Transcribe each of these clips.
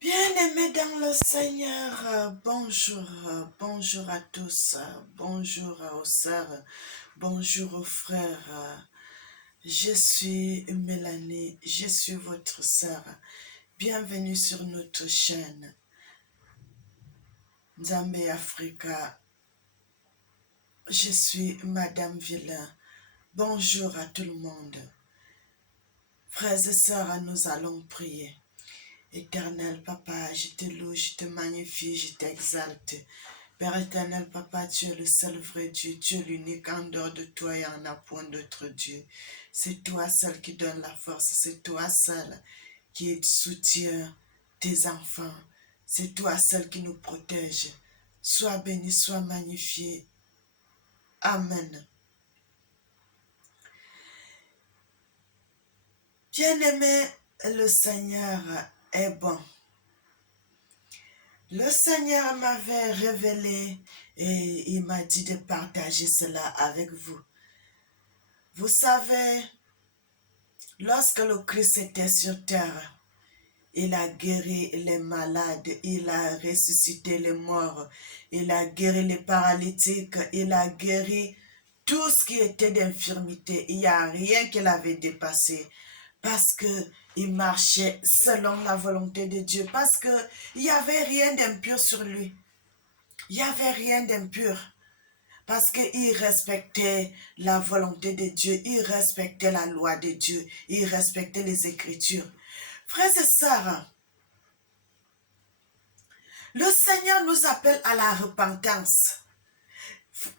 Bien-aimés dans le Seigneur, bonjour, bonjour à tous, bonjour aux sœurs, bonjour aux frères. Je suis Mélanie, je suis votre sœur. Bienvenue sur notre chaîne Nzambe Africa. Je suis Madame Villain. Bonjour à tout le monde. Frères et sœurs, nous allons prier. Éternel Papa, je te loue, je te magnifie, je t'exalte. Père éternel, Papa, tu es le seul vrai Dieu, tu es l'unique. En dehors de toi, il n'y en a point d'autre Dieu. C'est toi seul qui donne la force, c'est toi seul qui soutient tes enfants. C'est toi seul qui nous protège. Sois béni, sois magnifié. Amen. Bien-aimé, le Seigneur est bon. Le Seigneur m'avait révélé et il m'a dit de partager cela avec vous. Vous savez, lorsque le Christ était sur terre, il a guéri les malades, il a ressuscité les morts, il a guéri les paralytiques, il a guéri tout ce qui était d'infirmité. Il n'y a rien qu'il avait dépassé parce qu'il marchait selon la volonté de Dieu, parce qu'il n'y avait rien d'impur sur lui. Il n'y avait rien d'impur. Parce qu'il respectait la volonté de Dieu, il respectait la loi de Dieu, il respectait les Écritures. Frères et sœurs, le Seigneur nous appelle à la repentance.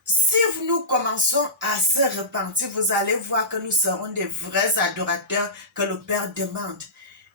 Si nous commençons à se repentir, vous allez voir que nous serons des vrais adorateurs que le Père demande.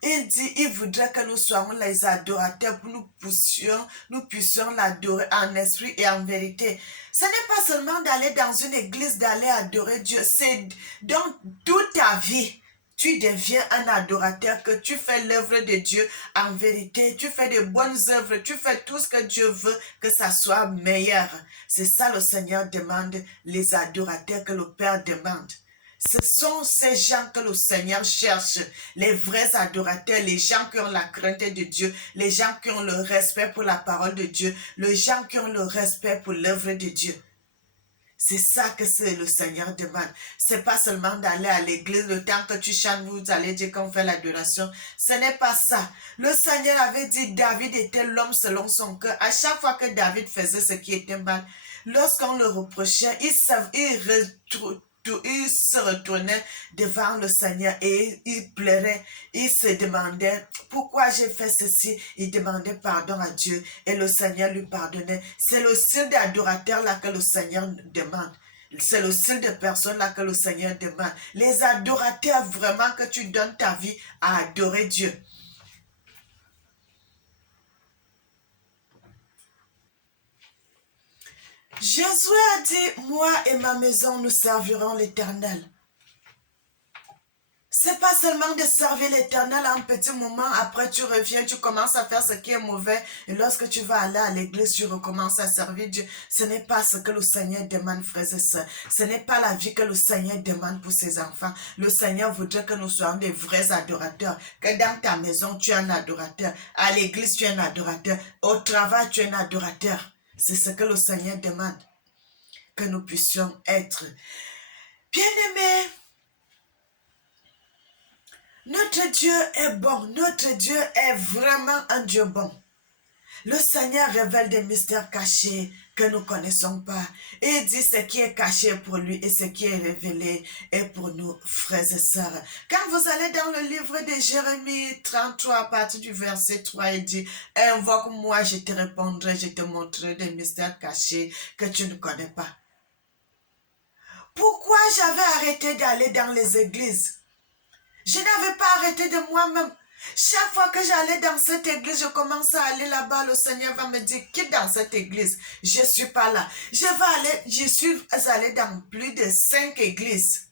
Il dit, il voudrait que nous soyons les adorateurs, que nous puissions l'adorer en esprit et en vérité. Ce n'est pas seulement d'aller dans une église, d'aller adorer Dieu, c'est dans toute ta vie. Tu deviens un adorateur, que tu fais l'œuvre de Dieu en vérité, tu fais de bonnes œuvres, tu fais tout ce que Dieu veut, que ça soit meilleur. C'est ça le Seigneur demande, les adorateurs que le Père demande. Ce sont ces gens que le Seigneur cherche, les vrais adorateurs, les gens qui ont la crainte de Dieu, les gens qui ont le respect pour la parole de Dieu, les gens qui ont le respect pour l'œuvre de Dieu. C'est ça que le Seigneur demande. C'est pas seulement d'aller à l'église, le temps que tu chantes, vous allez dire qu'on fait l'adoration. Ce n'est pas ça. Le Seigneur avait dit, David était l'homme selon son cœur. À chaque fois que David faisait ce qui était mal, lorsqu'on le reprochait, il se retournait devant le Seigneur et il pleurait. Il se demandait pourquoi j'ai fait ceci. Il demandait pardon à Dieu et le Seigneur lui pardonnait. C'est le style d'adorateur là que le Seigneur demande. C'est le style de personne là que le Seigneur demande. Les adorateurs, vraiment que tu donnes ta vie à adorer Dieu. Jésus a dit, moi et ma maison, nous servirons l'Éternel. C'est pas seulement de servir l'Éternel un petit moment, après tu reviens, tu commences à faire ce qui est mauvais, et lorsque tu vas aller à l'église, tu recommences à servir Dieu. Ce n'est pas ce que le Seigneur demande, frères et sœurs. Ce n'est pas la vie que le Seigneur demande pour ses enfants. Le Seigneur voudrait que nous soyons des vrais adorateurs, que dans ta maison, tu es un adorateur, à l'église, tu es un adorateur, au travail, tu es un adorateur. C'est ce que le Seigneur demande, que nous puissions être. Bien-aimés, notre Dieu est bon, notre Dieu est vraiment un Dieu bon. Le Seigneur révèle des mystères cachés que nous ne connaissons pas. Et il dit ce qui est caché pour lui et ce qui est révélé est pour nous, frères et sœurs. Quand vous allez dans le livre de Jérémie 33, à partir du verset 3, il dit, invoque-moi, je te répondrai, je te montrerai des mystères cachés que tu ne connais pas. Pourquoi j'avais arrêté d'aller dans les églises? Je n'avais pas arrêté de moi-même. Chaque fois que j'allais dans cette église, je commençais à aller là-bas, le Seigneur va me dire, quitte dans cette église. Je ne suis pas là. Je suis allée dans plus de 5 églises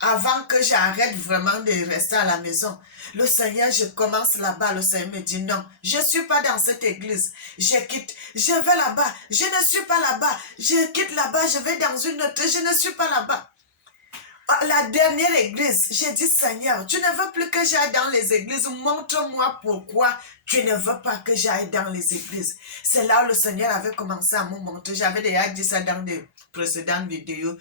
avant que j'arrête vraiment de rester à la maison. Le Seigneur, je commence là-bas, le Seigneur me dit non, je ne suis pas dans cette église. Je quitte, je vais là-bas, je ne suis pas là-bas. Je quitte là-bas, je vais dans une autre, je ne suis pas là-bas. La dernière église, j'ai dit, Seigneur, tu ne veux plus que j'aille dans les églises. Montre-moi pourquoi tu ne veux pas que j'aille dans les églises. C'est là où le Seigneur avait commencé à me montrer. J'avais déjà dit ça dans des précédentes vidéos.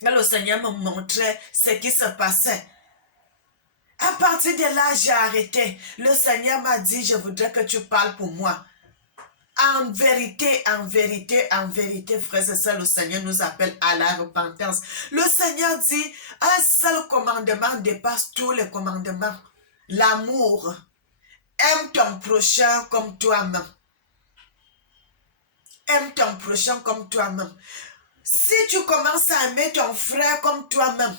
Et le Seigneur me montrait ce qui se passait. À partir de là, j'ai arrêté. Le Seigneur m'a dit, je voudrais que tu parles pour moi. En vérité, en vérité, en vérité, frères et sœurs, le Seigneur nous appelle à la repentance. Le Seigneur dit, un seul commandement dépasse tous les commandements. L'amour. Aime ton prochain comme toi-même. Aime ton prochain comme toi-même. Si tu commences à aimer ton frère comme toi-même,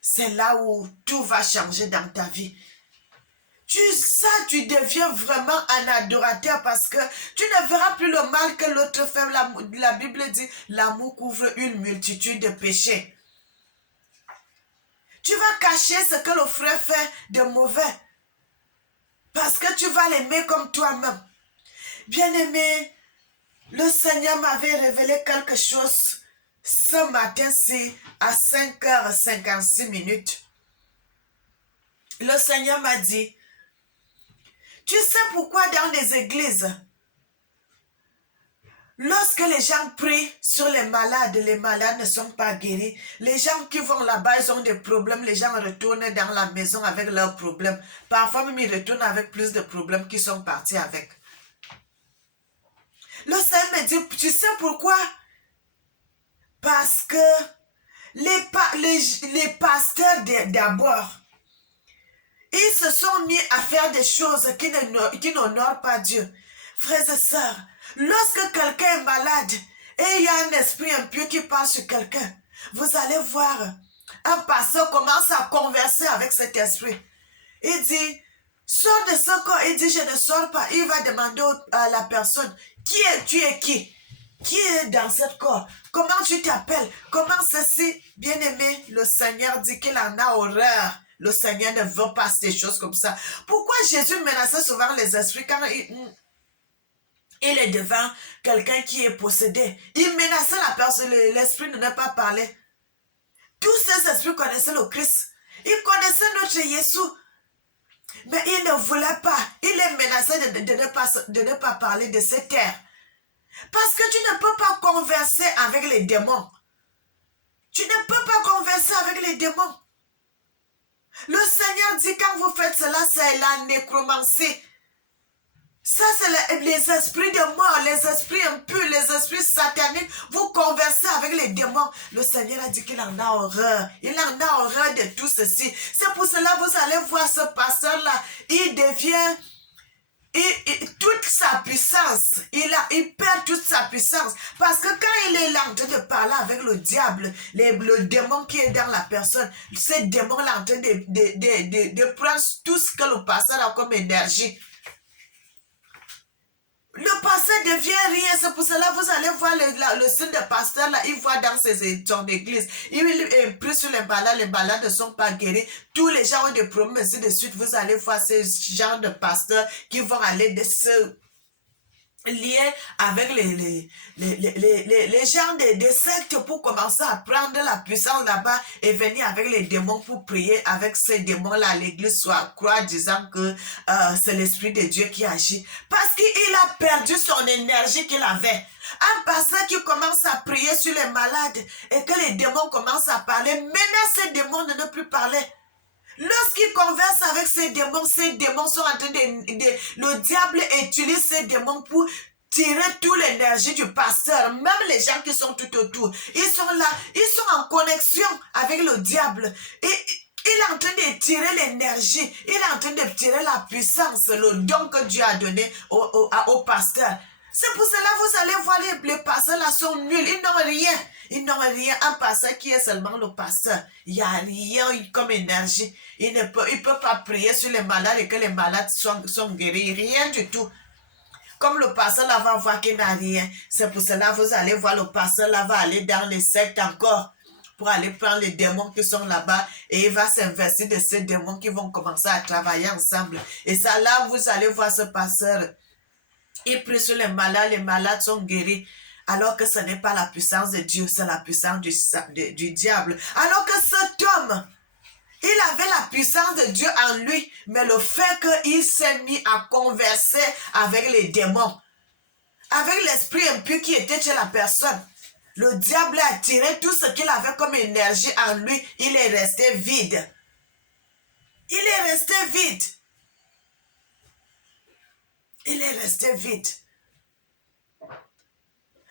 c'est là où tout va changer dans ta vie. Tu deviens vraiment un adorateur parce que tu ne verras plus le mal que l'autre fait. La Bible dit, l'amour couvre une multitude de péchés. Tu vas cacher ce que le frère fait de mauvais parce que tu vas l'aimer comme toi-même. Bien-aimé, le Seigneur m'avait révélé quelque chose ce matin-ci à 5h56. Le Seigneur m'a dit, tu sais pourquoi dans les églises, lorsque les gens prient sur les malades ne sont pas guéris. Les gens qui vont là-bas, ils ont des problèmes. Les gens retournent dans la maison avec leurs problèmes. Parfois même, ils retournent avec plus de problèmes qu'ils sont partis avec. Le Seigneur me dit, tu sais pourquoi? Parce que les pasteurs d'abord, ils se sont mis à faire des choses qui n'honorent pas Dieu. Frères et sœurs, lorsque quelqu'un est malade et il y a un esprit impur qui parle sur quelqu'un, vous allez voir, un pasteur commence à converser avec cet esprit. Il dit, sors de ce corps. Il dit, je ne sors pas. Il va demander à la personne, tu es qui? Qui est dans ce corps? Comment tu t'appelles? Comment ceci? Bien-aimé, le Seigneur dit qu'il en a horreur. Le Seigneur ne veut pas ces choses comme ça. Pourquoi Jésus menaçait souvent les esprits quand il est devant quelqu'un qui est possédé? Il menaçait la personne, l'esprit de ne pas parler. Tous ces esprits connaissaient le Christ. Ils connaissaient notre Jésus. Mais il ne voulait pas. Il les menaçait de ne pas parler de cette terre. Parce que tu ne peux pas converser avec les démons. Tu ne peux pas converser avec les démons. Le Seigneur dit, quand vous faites cela, c'est la nécromancie. Ça, c'est les esprits de mort, les esprits impurs, les esprits sataniques. Vous conversez avec les démons. Le Seigneur a dit qu'il en a horreur. Il en a horreur de tout ceci. C'est pour cela que vous allez voir ce pasteur-là. Il devient... toute sa puissance, il perd toute sa puissance. Parce que quand il est là en train de parler avec le diable, le démon qui est dans la personne, ce démon-là en train de prendre tout ce que le pasteur a comme énergie. Le pasteur devient rien. C'est pour cela que vous allez voir le signe de pasteur là, il voit dans son église. Il prie sur les malades ne sont pas guéris. Tous les gens ont des problèmes, ainsi de suite. Vous allez voir ces gens de pasteurs qui vont aller se lier avec les gens des sectes pour commencer à prendre la puissance là-bas et venir avec les démons pour prier avec ces démons-là. L'église soit croire disant que c'est l'Esprit de Dieu qui agit. Parce qu'il a perdu son énergie qu'il avait. Un pasteur qui commence à prier sur les malades et que les démons commencent à parler, menace ces démons de ne plus parler. Lorsqu'il converse avec ces démons sont en train le diable utilise ces démons pour tirer toute l'énergie du pasteur. Même les gens qui sont tout autour, ils sont là, ils sont en connexion avec le diable. Et il est en train de tirer l'énergie, il est en train de tirer la puissance, le don que Dieu a donné au pasteur. C'est pour cela que vous allez voir les pasteurs là sont nuls, ils n'ont rien. Ils n'ont rien. Un pasteur qui est seulement le pasteur, il n'y a rien comme énergie. Il ne peut pas prier sur les malades et que les malades sont guéris. Rien du tout. Comme le pasteur là va voir qu'il n'a rien. C'est pour cela que vous allez voir le pasteur là va aller dans les sectes encore pour aller prendre les démons qui sont là-bas et il va s'investir de ces démons qui vont commencer à travailler ensemble. Et ça là, vous allez voir ce pasteur. Il prie sur les malades sont guéris. alors que ce n'est pas la puissance de Dieu, c'est la puissance du diable. Alors que cet homme, il avait la puissance de Dieu en lui, mais le fait qu'il s'est mis à converser avec les démons, avec l'esprit impur qui était chez la personne, le diable a tiré tout ce qu'il avait comme énergie en lui, il est resté vide. Il est resté vide. Il est resté vide.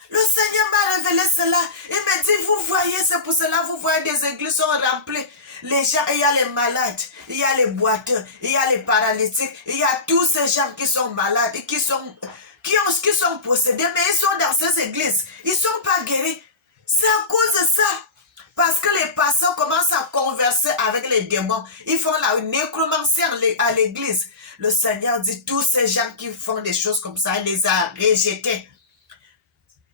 Le Seigneur m'a révélé cela. Il me dit, vous voyez, c'est pour cela, vous voyez des églises sont remplies. Les gens, il y a les malades, il y a les boiteux, il y a les paralytiques, il y a tous ces gens qui sont malades et qui sont possédés, mais ils sont dans ces églises. Ils ne sont pas guéris. C'est à cause de ça. Parce que les pasteurs commencent à converser avec les démons. Ils font la nécromancie à l'église. Le Seigneur dit, tous ces gens qui font des choses comme ça, il les a rejetés.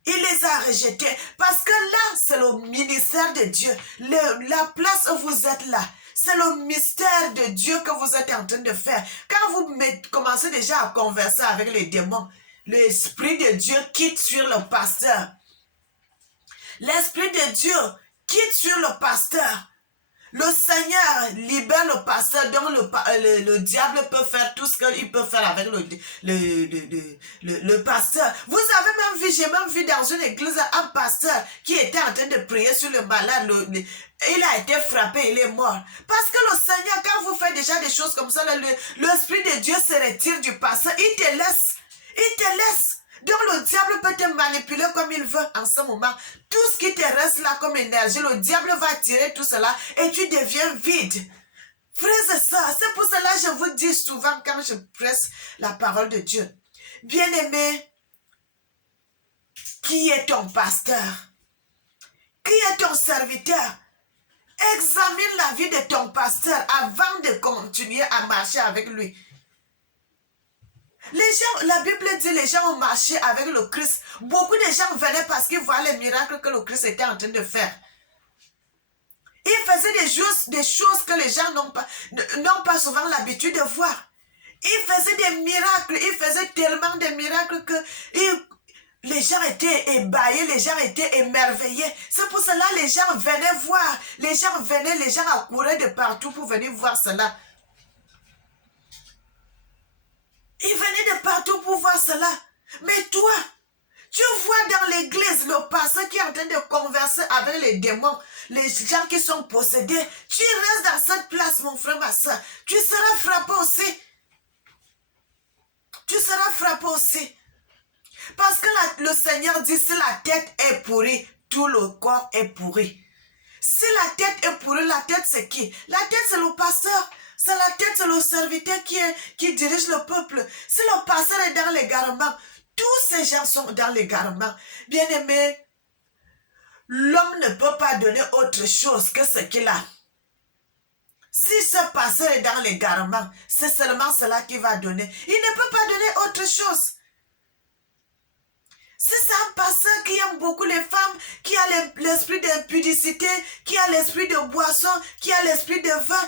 Il les a rejetés parce que là, c'est le ministère de Dieu. La place où vous êtes là, c'est le mystère de Dieu que vous êtes en train de faire. Quand vous commencez déjà à converser avec les démons, l'Esprit de Dieu quitte sur le pasteur. L'Esprit de Dieu quitte sur le pasteur. Le Seigneur libère le pasteur, donc le diable peut faire tout ce qu'il peut faire avec le pasteur. Vous avez même vu, j'ai même vu dans une église un pasteur qui était en train de prier sur le malade. Il a été frappé, il est mort. Parce que le Seigneur, quand vous faites déjà des choses comme ça, l'Esprit de Dieu se retire du pasteur, il te laisse. Il te laisse. Donc le diable peut te manipuler comme il veut en ce moment. Tout ce qui te reste là comme énergie, le diable va tirer tout cela et tu deviens vide. Frères et sœurs, c'est pour cela que je vous dis souvent quand je presse la parole de Dieu. Bien-aimé, qui est ton pasteur? Qui est ton serviteur? Examine la vie de ton pasteur avant de continuer à marcher avec lui. Les gens, la Bible dit, les gens ont marché avec le Christ. Beaucoup de gens venaient parce qu'ils voyaient les miracles que le Christ était en train de faire. Il faisait des choses que les gens n'ont pas souvent l'habitude de voir. Il faisait des miracles, il faisait tellement de miracles que les gens étaient ébahis, les gens étaient émerveillés. C'est pour cela que les gens venaient voir. Les gens accouraient de partout pour venir voir cela. Ils venaient de partout pour voir cela. Mais toi, tu vois dans l'église le pasteur qui est en train de converser avec les démons, les gens qui sont possédés. Tu restes dans cette place, mon frère, ma soeur. Tu seras frappé aussi. Tu seras frappé aussi. Parce que le Seigneur dit, si la tête est pourrie, tout le corps est pourri. Si la tête est pourrie, la tête c'est qui? La tête c'est le pasteur. C'est la tête, c'est le serviteur qui dirige le peuple. Si le pasteur est dans l'égarement, tous ces gens sont dans l'égarement. Bien-aimé, l'homme ne peut pas donner autre chose que ce qu'il a. Si ce pasteur est dans l'égarement, c'est seulement cela qu'il va donner. Il ne peut pas donner autre chose. Si c'est un pasteur qui aime beaucoup les femmes, qui a l'esprit d'impudicité, qui a l'esprit de boisson, qui a l'esprit de vin,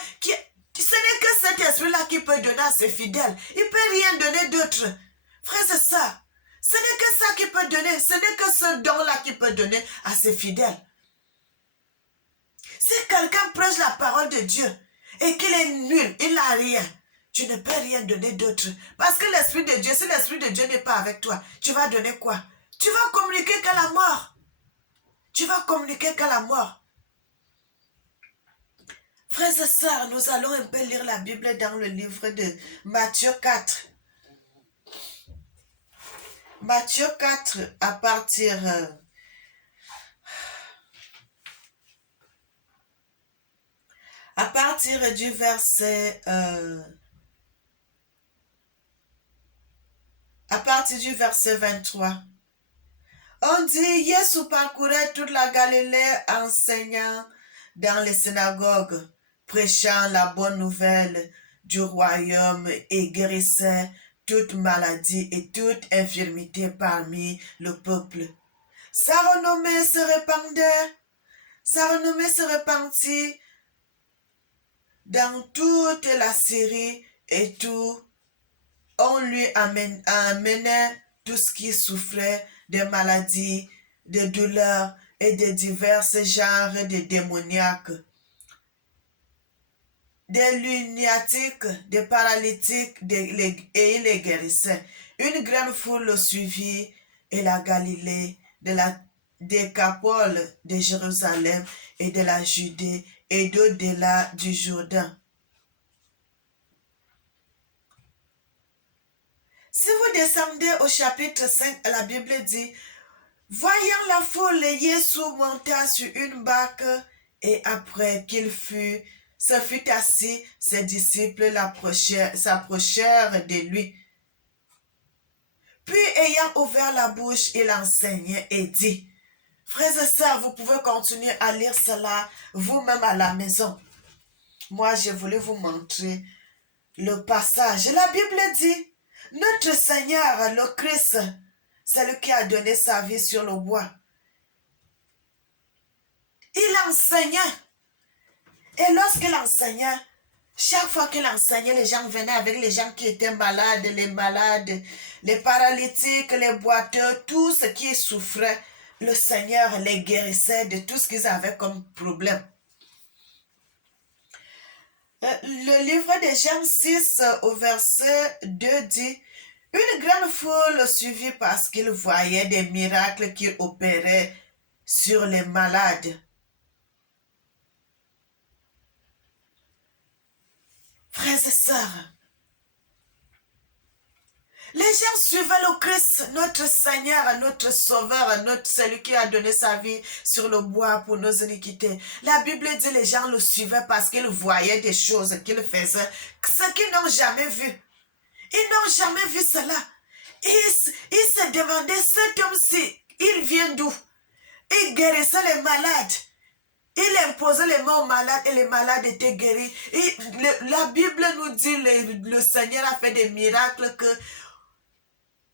ce n'est que cet esprit-là qui peut donner à ses fidèles. Il ne peut rien donner d'autre. Frère, c'est ça. Ce n'est que ça qui peut donner. Ce n'est que ce don-là qui peut donner à ses fidèles. Si quelqu'un prêche la parole de Dieu et qu'il est nul, il n'a rien, tu ne peux rien donner d'autre. Parce que l'Esprit de Dieu, si l'Esprit de Dieu n'est pas avec toi, tu vas donner quoi? Tu vas communiquer qu'à la mort. Tu vas communiquer qu'à la mort. Frères et sœurs, nous allons un peu lire la Bible dans le livre de Matthieu 4. Matthieu 4, à partir du verset... à partir du verset 23. On dit, Jésus parcourait toute la Galilée enseignant dans les synagogues, prêchant la bonne nouvelle du royaume et guérissait toute maladie et toute infirmité parmi le peuple. Sa renommée se répandit dans toute la Syrie et tout. On lui amenait tout ce qui souffrait de maladies de douleurs et de divers genres de démoniaques, des lunatiques, des paralytiques et il les guérissait. Une grande foule le suivit et la Galilée, de la Décapole, de Jérusalem et de la Judée et d'au-delà du Jourdain. Si vous descendez au chapitre 5, la Bible dit, voyant la foule, Jésus monta sur une barque et après qu'il se fut assis, ses disciples s'approchèrent de lui. Puis ayant ouvert la bouche, il enseignait et dit, frères et sœurs, vous pouvez continuer à lire cela vous-même à la maison. Moi, je voulais vous montrer le passage. La Bible dit, notre Seigneur, le Christ, c'est lui qui a donné sa vie sur le bois. Il enseignait. Et lorsqu'il enseignait, chaque fois qu'il enseignait, les gens venaient avec les gens qui étaient malades, les paralytiques, les boiteux, tout ce qui souffrait. Le Seigneur les guérissait de tout ce qu'ils avaient comme problème. Le livre de Jean 6 au verset 2 dit, une grande foule le suivit parce qu'il voyait des miracles qu'il opérait sur les malades. Frères et sœurs, les gens suivaient le Christ, notre Seigneur, notre Sauveur, celui qui a donné sa vie sur le bois pour nos iniquités. La Bible dit que les gens le suivaient parce qu'ils voyaient des choses qu'il faisait, ce qu'ils n'ont jamais vu. Ils n'ont jamais vu cela. Ils se demandaient, cet homme-ci, il vient d'où? Il guérissait les malades. Il imposait les mains aux malades et les malades étaient guéris. La Bible nous dit que le Seigneur a fait des miracles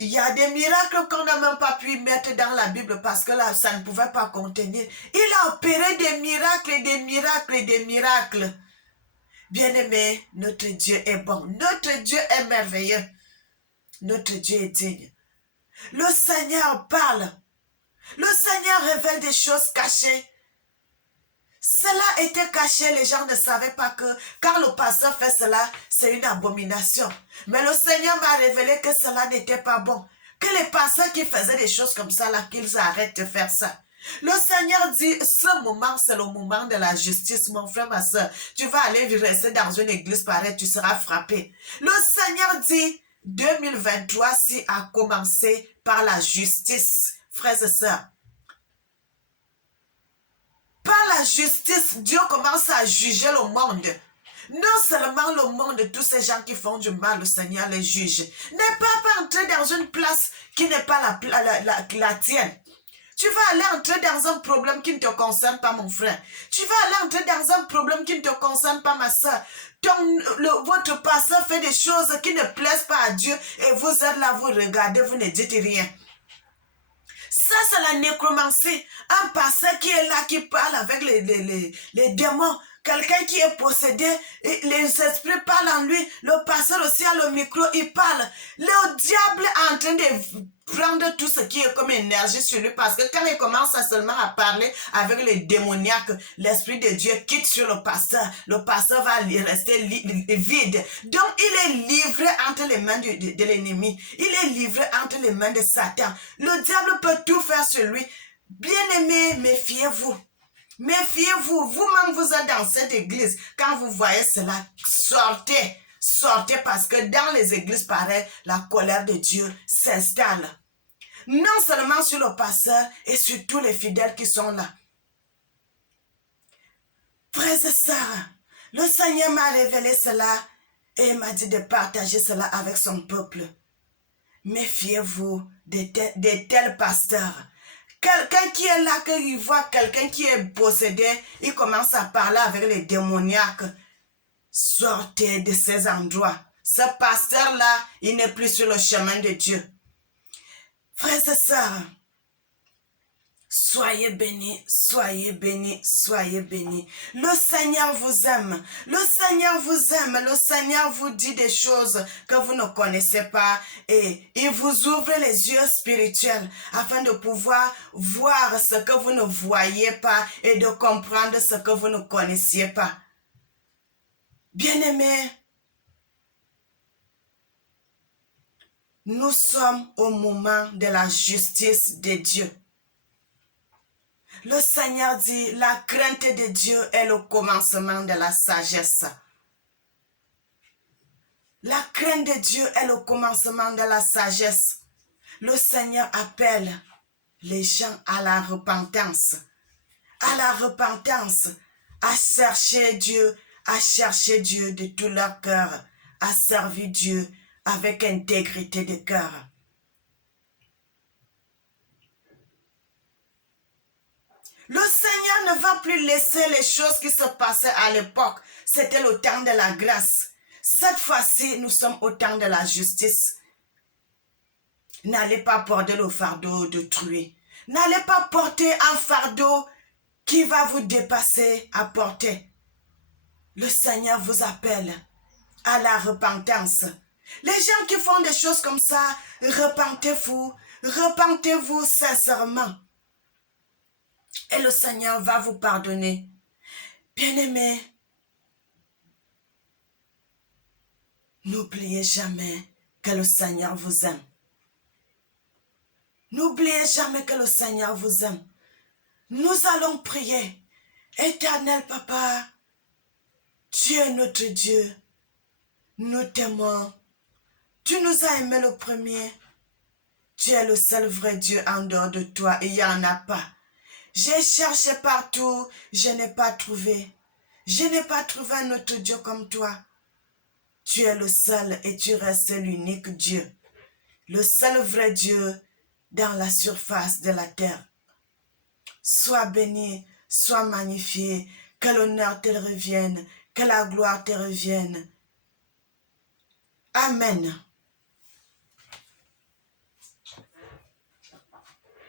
il y a des miracles qu'on n'a même pas pu mettre dans la Bible parce que là, ça ne pouvait pas contenir. Il a opéré des miracles et des miracles et des miracles. Bien-aimé, notre Dieu est bon. Notre Dieu est merveilleux. Notre Dieu est digne. Le Seigneur parle. Le Seigneur révèle des choses cachées. Cela était caché, les gens ne savaient pas que quand le pasteur fait cela, c'est une abomination. Mais le Seigneur m'a révélé que cela n'était pas bon. Que les pasteurs qui faisaient des choses comme ça, là, qu'ils arrêtent de faire ça. Le Seigneur dit, ce moment, c'est le moment de la justice, mon frère, ma soeur. Tu vas aller rester dans une église pareille, tu seras frappé. Le Seigneur dit, 2023, si a commencé par la justice, frères et sœurs. Par la justice, Dieu commence à juger le monde. Non seulement le monde, tous ces gens qui font du mal, le Seigneur les juge. N'aie pas entrer dans une place qui n'est pas la tienne. Tu vas aller entrer dans un problème qui ne te concerne pas, mon frère. Tu vas aller entrer dans un problème qui ne te concerne pas, ma soeur. Votre pasteur fait des choses qui ne plaisent pas à Dieu et vous êtes là, vous regardez, vous ne dites rien. Ça, c'est la nécromancie. Un pasteur qui est là, qui parle avec les démons. Quelqu'un qui est possédé, les esprits parlent en lui. Le pasteur aussi a le micro, il parle. Le diable est en train de prendre tout ce qui est comme énergie sur lui parce que quand il commence seulement à parler avec les démoniaques, l'esprit de Dieu quitte sur le pasteur va rester vide. Donc il est livré entre les mains de l'ennemi. Il est livré entre les mains de Satan. Le diable peut tout faire sur lui. Bien-aimés, méfiez-vous. Méfiez-vous, vous-même vous êtes dans cette église. Quand vous voyez cela, sortez. Sortez parce que dans les églises pareilles, la colère de Dieu s'installe. Non seulement sur le pasteur et sur tous les fidèles qui sont là. Frères et sœurs, le Seigneur m'a révélé cela et m'a dit de partager cela avec son peuple. Méfiez-vous de tels pasteurs. Quelqu'un qui est là, qu'il voit quelqu'un qui est possédé, il commence à parler avec les démoniaques. Sortez de ces endroits. Ce pasteur-là, il n'est plus sur le chemin de Dieu. Frères et sœurs, Soyez bénis, soyez bénis, soyez bénis. Le Seigneur vous aime, le Seigneur vous aime, le Seigneur vous dit des choses que vous ne connaissez pas et il vous ouvre les yeux spirituels afin de pouvoir voir ce que vous ne voyez pas et de comprendre ce que vous ne connaissiez pas. Bien-aimés, nous sommes au moment de la justice de Dieu. Le Seigneur dit, la crainte de Dieu est le commencement de la sagesse. La crainte de Dieu est le commencement de la sagesse. Le Seigneur appelle les gens à la repentance. À la repentance, à chercher Dieu de tout leur cœur, à servir Dieu avec intégrité de cœur. Le Seigneur ne va plus laisser les choses qui se passaient à l'époque. C'était le temps de la grâce. Cette fois-ci, nous sommes au temps de la justice. N'allez pas porter le fardeau d'autrui. N'allez pas porter un fardeau qui va vous dépasser à porter. Le Seigneur vous appelle à la repentance. Les gens qui font des choses comme ça, repentez-vous sincèrement. Et le Seigneur va vous pardonner. Bien-aimés, n'oubliez jamais que le Seigneur vous aime. N'oubliez jamais que le Seigneur vous aime. Nous allons prier. Éternel Papa, tu es notre Dieu. Nous t'aimons. Tu nous as aimés le premier. Tu es le seul vrai Dieu. En dehors de toi, il n'y en a pas. J'ai cherché partout, je n'ai pas trouvé. Je n'ai pas trouvé un autre Dieu comme toi. Tu es le seul et tu restes l'unique Dieu. Le seul vrai Dieu dans la surface de la terre. Sois béni, sois magnifié, que l'honneur te revienne, que la gloire te revienne. Amen.